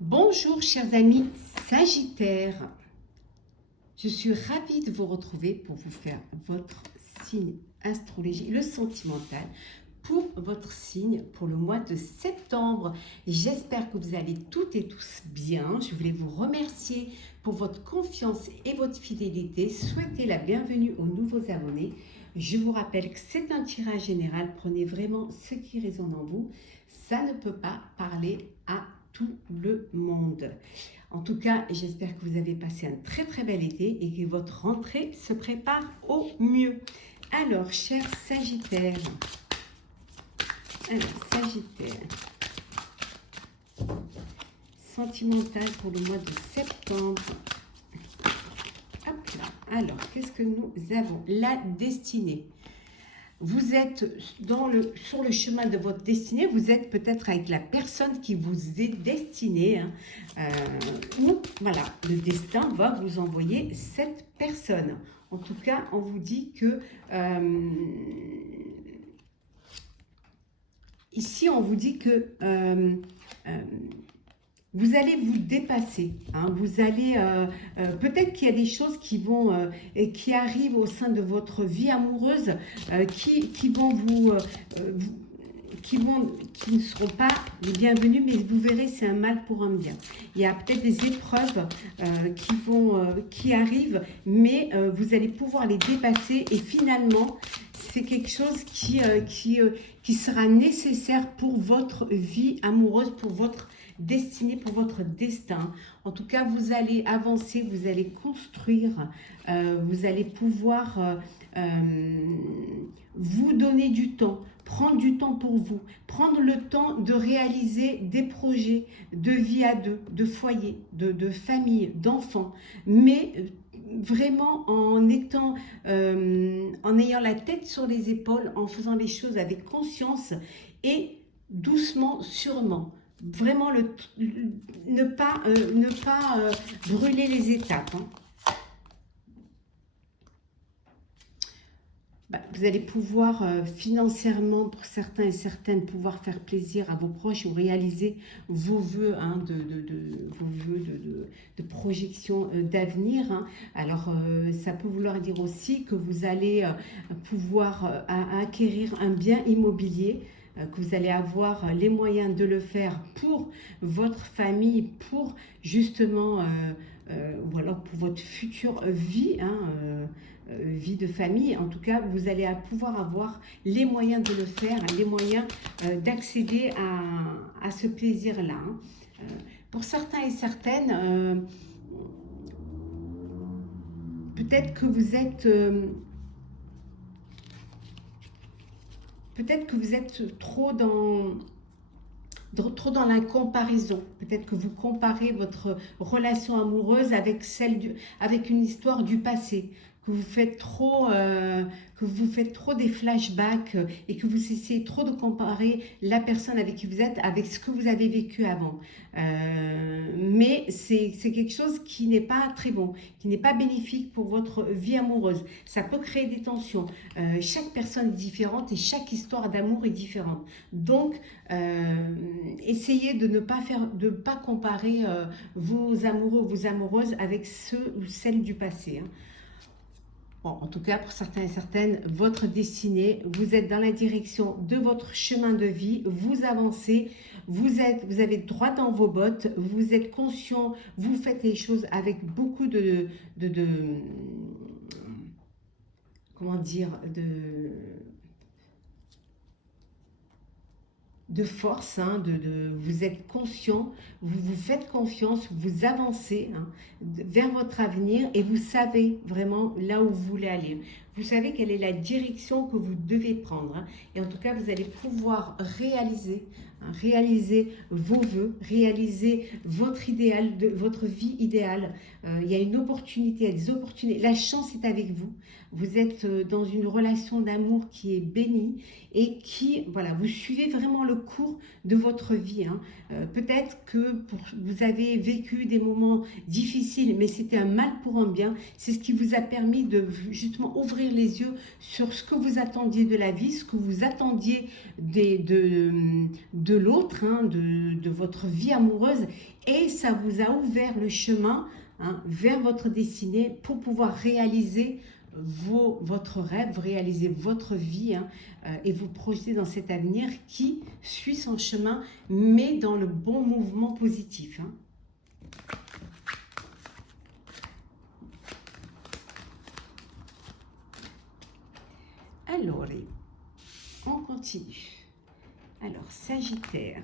Bonjour chers amis Sagittaires, je suis ravie de vous retrouver pour vous faire votre signe astrologie, le sentimental, pour votre signe pour le mois de septembre. J'espère que vous allez toutes et tous bien. Je voulais vous remercier pour votre confiance et votre fidélité, souhaiter la bienvenue aux nouveaux abonnés. Je vous rappelle que c'est un tirage général, prenez vraiment ce qui résonne en vous. Ça ne peut pas parler à tout le monde. En tout cas, j'espère que vous avez passé un très bel été et que votre rentrée se prépare au mieux. Alors, chers Sagittaires, sentimental pour le mois de septembre. Hop là. Alors, qu'est-ce que nous avons? La destinée. Vous êtes sur le chemin de votre destinée, vous êtes peut-être avec la personne qui vous est destinée, ou voilà, le destin va vous envoyer cette personne. En tout cas, on vous dit que ici, on vous dit que vous allez vous dépasser, vous allez, peut-être qu'il y a des choses qui arrivent au sein de votre vie amoureuse, qui ne seront pas les bienvenues, mais vous verrez, c'est un mal pour un bien. Il y a peut-être des épreuves qui arrivent, mais vous allez pouvoir les dépasser et finalement, c'est quelque chose qui sera nécessaire pour votre vie amoureuse, pour votre destinée, pour votre destin. En tout cas, vous allez avancer, vous allez construire, vous allez pouvoir vous donner du temps, prendre du temps pour vous, prendre le temps de réaliser des projets de vie à deux, de foyer, de famille, d'enfants, mais vraiment en ayant la tête sur les épaules, en faisant les choses avec conscience et doucement, sûrement. Vraiment ne pas brûler les étapes. Vous allez pouvoir financièrement, pour certains et certaines, pouvoir faire plaisir à vos proches ou réaliser vos vœux, de projection d'avenir. Alors, ça peut vouloir dire aussi que vous allez pouvoir acquérir un bien immobilier, que vous allez avoir les moyens de le faire pour votre famille, pour justement, ou alors pour votre future vie, vie de famille. En tout cas, vous allez pouvoir avoir les moyens de le faire, les moyens d'accéder à ce plaisir-là. Pour certains et certaines, peut-être que vous êtes... peut-être que vous êtes trop dans la comparaison. Peut-être que vous comparez votre relation amoureuse avec avec une histoire du passé, que vous faites trop des flashbacks et que vous essayez trop de comparer la personne avec qui vous êtes avec ce que vous avez vécu avant. Mais c'est quelque chose qui n'est pas très bon, qui n'est pas bénéfique pour votre vie amoureuse. Ça peut créer des tensions. Chaque personne est différente et chaque histoire d'amour est différente. Donc, essayez de ne pas comparer vos amoureux ou vos amoureuses avec ceux ou celles du passé. Bon, en tout cas, pour certains et certaines, votre destinée, vous êtes dans la direction de votre chemin de vie, vous avancez, vous avez droit dans vos bottes, vous êtes conscient, vous faites les choses avec beaucoup comment dire, de force, vous êtes conscient, vous vous faites confiance, vous avancez vers votre avenir et vous savez vraiment là où vous voulez aller. Vous savez quelle est la direction que vous devez prendre. Et en tout cas, vous allez pouvoir réaliser vos vœux, réaliser votre idéal, votre vie idéale. Il y a une opportunité, il y a des opportunités. La chance est avec vous. Vous êtes dans une relation d'amour qui est bénie et qui, voilà, vous suivez vraiment le cours de votre vie. Peut-être que vous avez vécu des moments difficiles, mais c'était un mal pour un bien. C'est ce qui vous a permis de justement ouvrir les yeux sur ce que vous attendiez de la vie, ce que vous attendiez de de l'autre, hein, de votre vie amoureuse, et ça vous a ouvert le chemin, hein, vers votre destinée pour pouvoir réaliser votre rêve, réaliser votre vie, hein, et vous projeter dans cet avenir qui suit son chemin, mais dans le bon mouvement positif, hein. Alors, on continue. Alors, Sagittaire.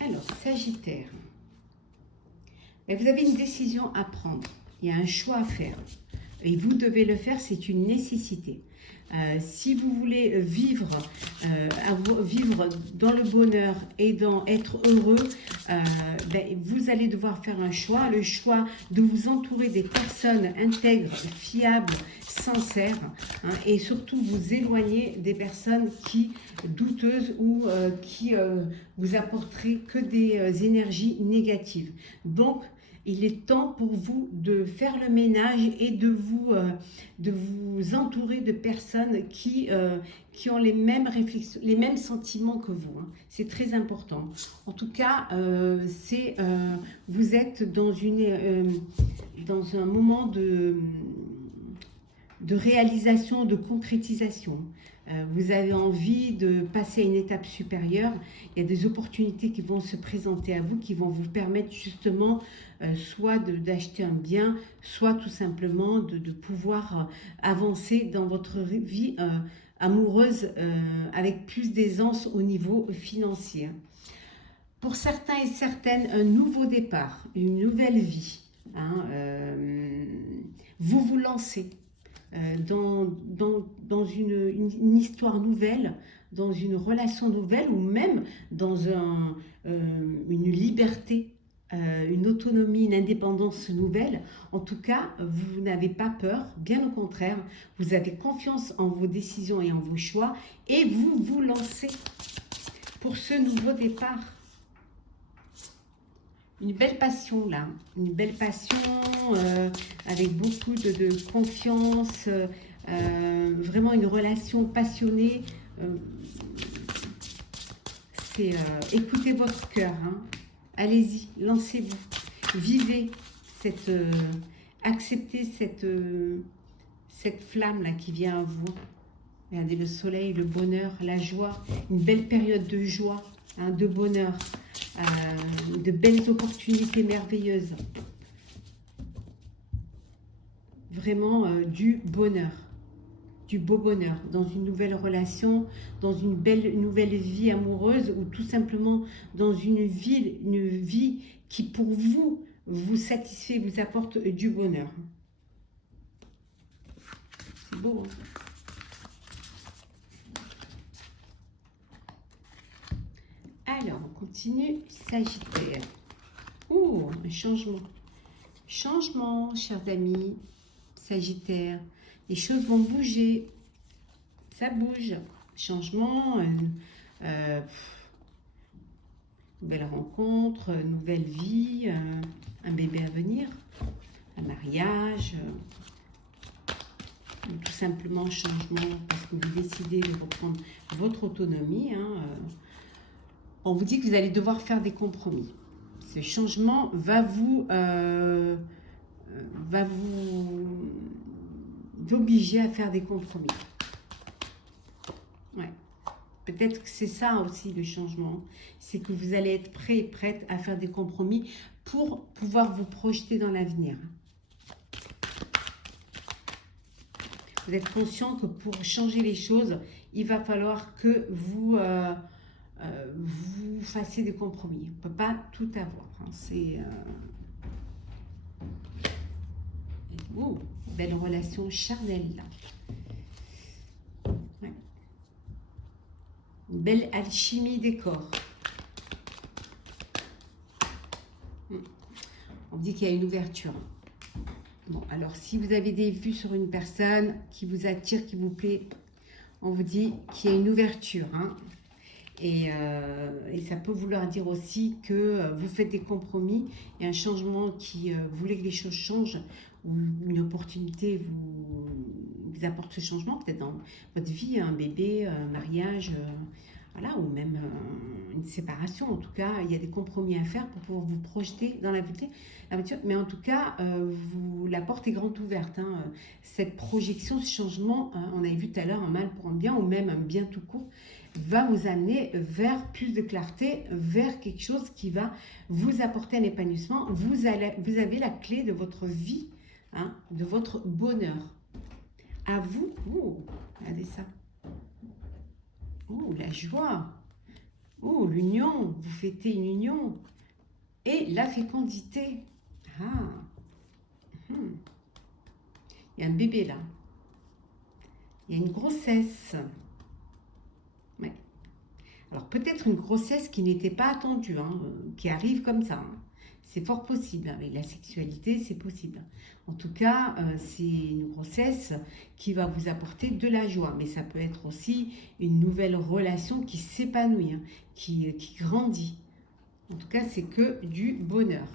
Alors, Sagittaire. Et vous avez une décision à prendre. Il y a un choix à faire. Et vous devez le faire, c'est une nécessité. Si vous voulez vivre dans le bonheur et être heureux, vous allez devoir faire un choix, le choix de vous entourer des personnes intègres, fiables, sincères, hein, et surtout vous éloigner des personnes douteuses ou qui vous apporteraient que des énergies négatives. Donc, il est temps pour vous de faire le ménage et de vous entourer de personnes qui ont les mêmes réflexions, les mêmes sentiments que vous, hein. C'est très important. En tout cas, vous êtes dans un moment de réalisation, de concrétisation. Vous avez envie de passer à une étape supérieure. Il y a des opportunités qui vont se présenter à vous, qui vont vous permettre justement soit d'acheter un bien, soit tout simplement de pouvoir avancer dans votre vie amoureuse avec plus d'aisance au niveau financier. Pour certains et certaines, un nouveau départ, une nouvelle vie, hein, vous vous lancez dans une histoire nouvelle, dans une relation nouvelle, ou même dans une liberté, une autonomie, une indépendance nouvelle. En tout cas, vous n'avez pas peur, bien au contraire, vous avez confiance en vos décisions et en vos choix, et vous vous lancez pour ce nouveau départ. Une belle passion là, une belle passion avec beaucoup de confiance, vraiment une relation passionnée. Écoutez votre cœur, hein. Allez-y, lancez-vous, vivez acceptez cette flamme là qui vient à vous. Regardez le soleil, le bonheur, la joie, une belle période de joie, hein, de bonheur. De belles opportunités merveilleuses, vraiment du bonheur, du beau bonheur dans une nouvelle relation, dans une nouvelle vie amoureuse, ou tout simplement dans une vie qui pour vous satisfait, vous apporte du bonheur. C'est beau, hein? Alors, on continue. Sagittaire. Ouh, un changement. Changement, chers amis. Sagittaire. Les choses vont bouger. Ça bouge. Changement. Nouvelle rencontre, nouvelle vie, un bébé à venir, un mariage. Tout simplement changement parce que vous décidez de reprendre votre autonomie, hein. On vous dit que vous allez devoir faire des compromis. Ce changement va vous obliger à faire des compromis. Ouais. Peut-être que c'est ça aussi le changement. C'est que vous allez être prêt et prête à faire des compromis pour pouvoir vous projeter dans l'avenir. Vous êtes conscient que pour changer les choses, il va falloir que vous fassiez des compromis. On ne peut pas tout avoir, hein. C'est belle relation charnelle là. Ouais. Une belle alchimie des corps. On dit qu'il y a une ouverture. Bon, alors si vous avez des vues sur une personne qui vous attire, qui vous plaît, on vous dit qu'il y a une ouverture, hein. Et ça peut vouloir dire aussi que vous faites des compromis et un changement qui vous voulez que les choses changent ou une opportunité vous apporte ce changement, peut-être dans votre vie, un bébé, un mariage, voilà, ou même une séparation. En tout cas, il y a des compromis à faire pour pouvoir vous projeter dans la voiture. Mais en tout cas, la porte est grande ouverte, hein. Cette projection, ce changement, hein, on avait vu tout à l'heure un mal pour un bien, ou même un bien tout court, va vous amener vers plus de clarté, vers quelque chose qui va vous apporter un épanouissement. Vous avez la clé de votre vie, hein, de votre bonheur. À vous, oh, regardez ça. Oh, la joie. Oh, l'union. Vous fêtez une union. Et la fécondité. Ah. Il y a un bébé là. Il y a une grossesse. Ouais. Alors peut-être une grossesse qui n'était pas attendue, hein, qui arrive comme ça, hein. C'est fort possible, avec la sexualité, c'est possible. En tout cas, c'est une grossesse qui va vous apporter de la joie. Mais ça peut être aussi une nouvelle relation qui s'épanouit, hein, qui grandit. En tout cas, c'est que du bonheur.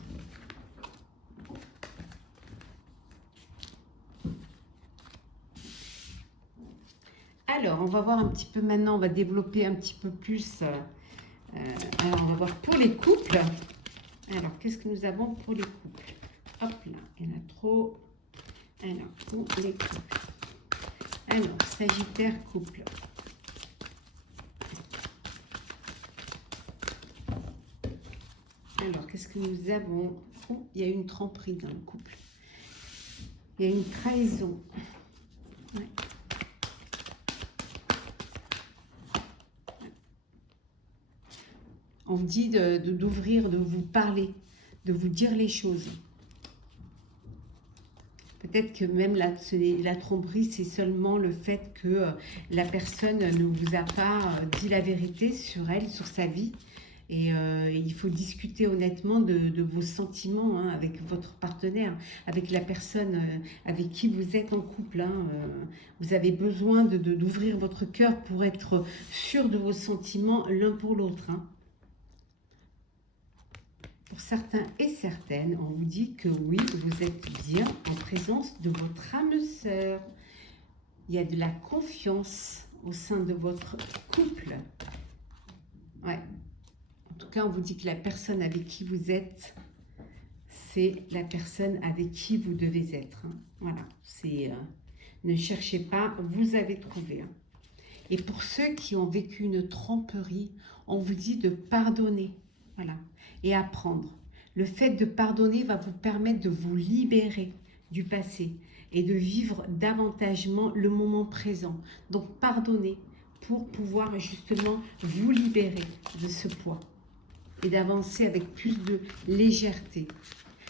Alors, on va voir un petit peu maintenant, on va développer un petit peu plus. Alors, on va voir pour les couples. Alors, qu'est-ce que nous avons pour les couples? Hop là, il y en a trop. Alors, pour les couples. Alors, Sagittaire couple. Alors, qu'est-ce que nous avons? Oh, il y a une tromperie dans le couple. Il y a une trahison. Ouais. On dit d'ouvrir, de vous parler, de vous dire les choses. Peut-être que même la tromperie, c'est seulement le fait que la personne ne vous a pas dit la vérité sur elle, sur sa vie. Et il faut discuter honnêtement de vos sentiments, hein, avec votre partenaire, avec la personne avec qui vous êtes en couple, hein. Vous avez besoin d'ouvrir votre cœur pour être sûr de vos sentiments l'un pour l'autre, hein. Pour certains et certaines, on vous dit que oui, vous êtes bien en présence de votre âme sœur. Il y a de la confiance au sein de votre couple. Ouais. En tout cas, on vous dit que la personne avec qui vous êtes, c'est la personne avec qui vous devez être, hein. Voilà. Ne cherchez pas, vous avez trouvé, hein. Et pour ceux qui ont vécu une tromperie, on vous dit de pardonner. Voilà. Et apprendre. Le fait de pardonner va vous permettre de vous libérer du passé et de vivre davantage le moment présent. Donc pardonnez pour pouvoir justement vous libérer de ce poids et d'avancer avec plus de légèreté.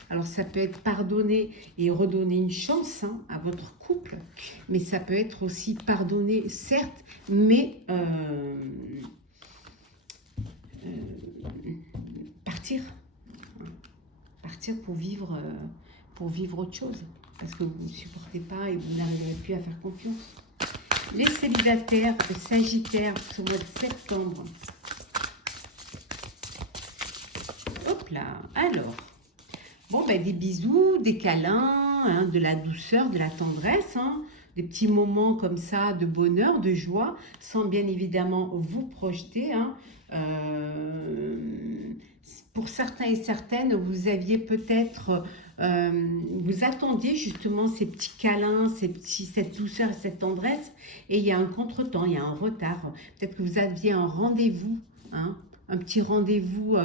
Alors ça peut être pardonner et redonner une chance, hein, à votre couple, mais ça peut être aussi pardonner, certes, mais partir pour vivre autre chose, parce que vous ne supportez pas et vous n'arriverez plus à faire confiance. Les célibataires, le Sagittaire, ce mois de septembre. Hop là, alors, bon, ben, des bisous, des câlins, hein, de la douceur, de la tendresse, hein, des petits moments comme ça de bonheur, de joie, sans bien évidemment vous projeter, hein. Pour certains et certaines, vous aviez peut-être, vous attendiez justement ces petits câlins, cette douceur et cette tendresse, et il y a un contretemps, il y a un retard. Peut-être que vous aviez un rendez-vous, hein, un petit rendez-vous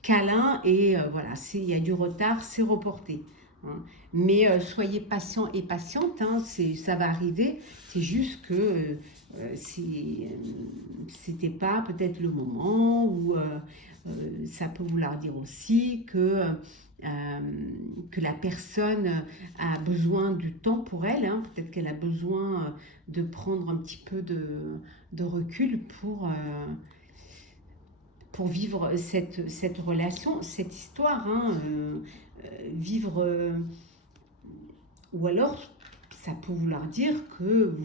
câlin, et voilà, il y a du retard, c'est reporté, hein. Mais soyez patient et patiente, hein, ça va arriver, c'est juste que c'était pas peut-être le moment, ou ça peut vouloir dire aussi que la personne a besoin du temps pour elle, hein. Peut-être qu'elle a besoin de prendre un petit peu de recul pour vivre cette relation, cette histoire, hein, vivre, ou alors ça peut vouloir dire que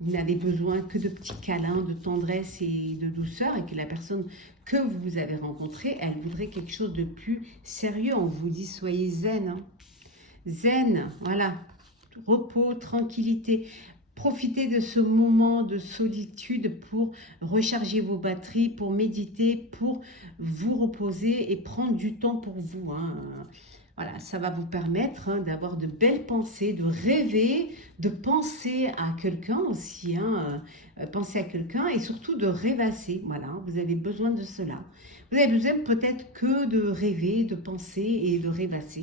vous n'avez besoin que de petits câlins, de tendresse et de douceur, et que la personne que vous avez rencontrée, elle voudrait quelque chose de plus sérieux. On vous dit soyez zen, hein. Zen, voilà, repos, tranquillité. Profitez de ce moment de solitude pour recharger vos batteries, pour méditer, pour vous reposer et prendre du temps pour vous, hein. Voilà, ça va vous permettre, hein, d'avoir de belles pensées, de rêver, de penser à quelqu'un aussi, hein, penser à quelqu'un et surtout de rêvasser. Voilà, vous avez besoin de cela. Vous avez besoin peut-être que de rêver, de penser et de rêvasser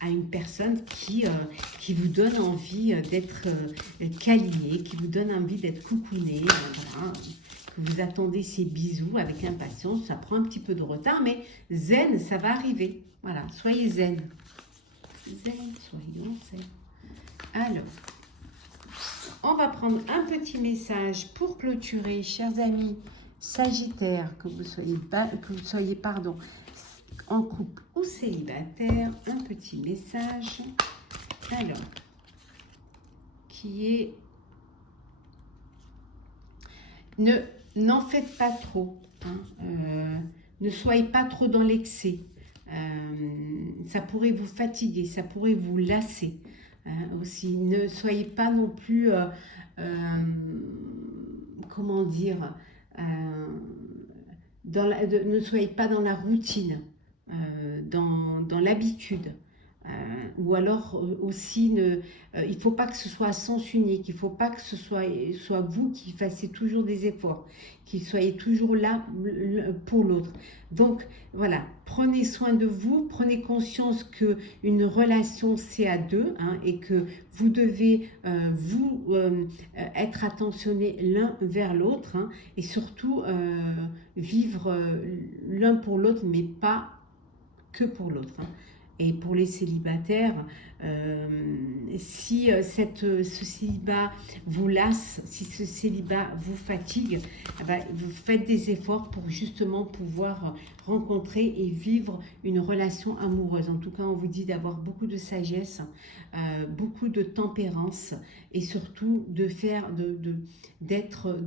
à une personne qui vous donne envie d'être câliné, qui vous donne envie d'être coucouné, voilà, que vous attendez ces bisous avec impatience. Ça prend un petit peu de retard, mais zen, ça va arriver. Voilà, soyez zen. Zen, soyons zen. Alors, on va prendre un petit message pour clôturer, chers amis Sagittaires, que vous soyez en couple ou célibataire, un petit message, alors, qui est, n'en faites pas trop, hein, ne soyez pas trop dans l'excès, ça pourrait vous fatiguer, ça pourrait vous lasser, aussi, ne soyez pas non plus, comment dire, ne soyez pas dans la routine, dans l'habitude. Ou alors aussi, il ne faut pas que ce soit à sens unique, il ne faut pas que ce soit vous qui fassiez toujours des efforts, qui soyez toujours là pour l'autre. Donc voilà, prenez soin de vous, prenez conscience qu'une relation c'est à deux, hein, et que vous devez être attentionnés l'un vers l'autre, hein, et surtout vivre l'un pour l'autre, mais pas que pour l'autre, hein. Et pour les célibataires, si ce célibat vous lasse, si ce célibat vous fatigue, vous faites des efforts pour justement pouvoir rencontrer et vivre une relation amoureuse. En tout cas, on vous dit d'avoir beaucoup de sagesse, beaucoup de tempérance et surtout d'être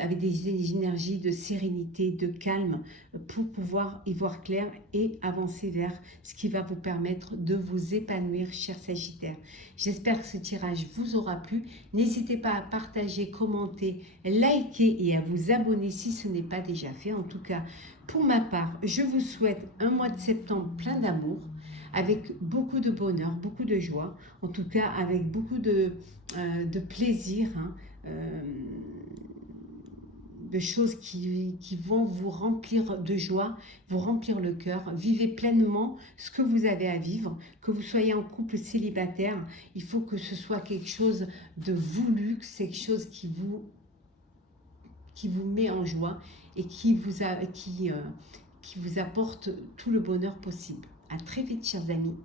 avec des énergies de sérénité, de calme pour pouvoir y voir clair et avancer vers ce qui va vous permettre de vous épanouir, chers Sagittaires. J'espère que ce tirage vous aura plu. N'hésitez pas à partager, commenter, liker et à vous abonner si ce n'est pas déjà fait. En tout cas, pour ma part, je vous souhaite un mois de septembre plein d'amour, avec beaucoup de bonheur, beaucoup de joie, en tout cas avec beaucoup de plaisir, hein, de choses qui vont vous remplir de joie, vous remplir le cœur. Vivez pleinement ce que vous avez à vivre, que vous soyez en couple célibataire, il faut que ce soit quelque chose de voulu, quelque chose qui vous met en joie et qui vous apporte tout le bonheur possible. À très vite, chers amis.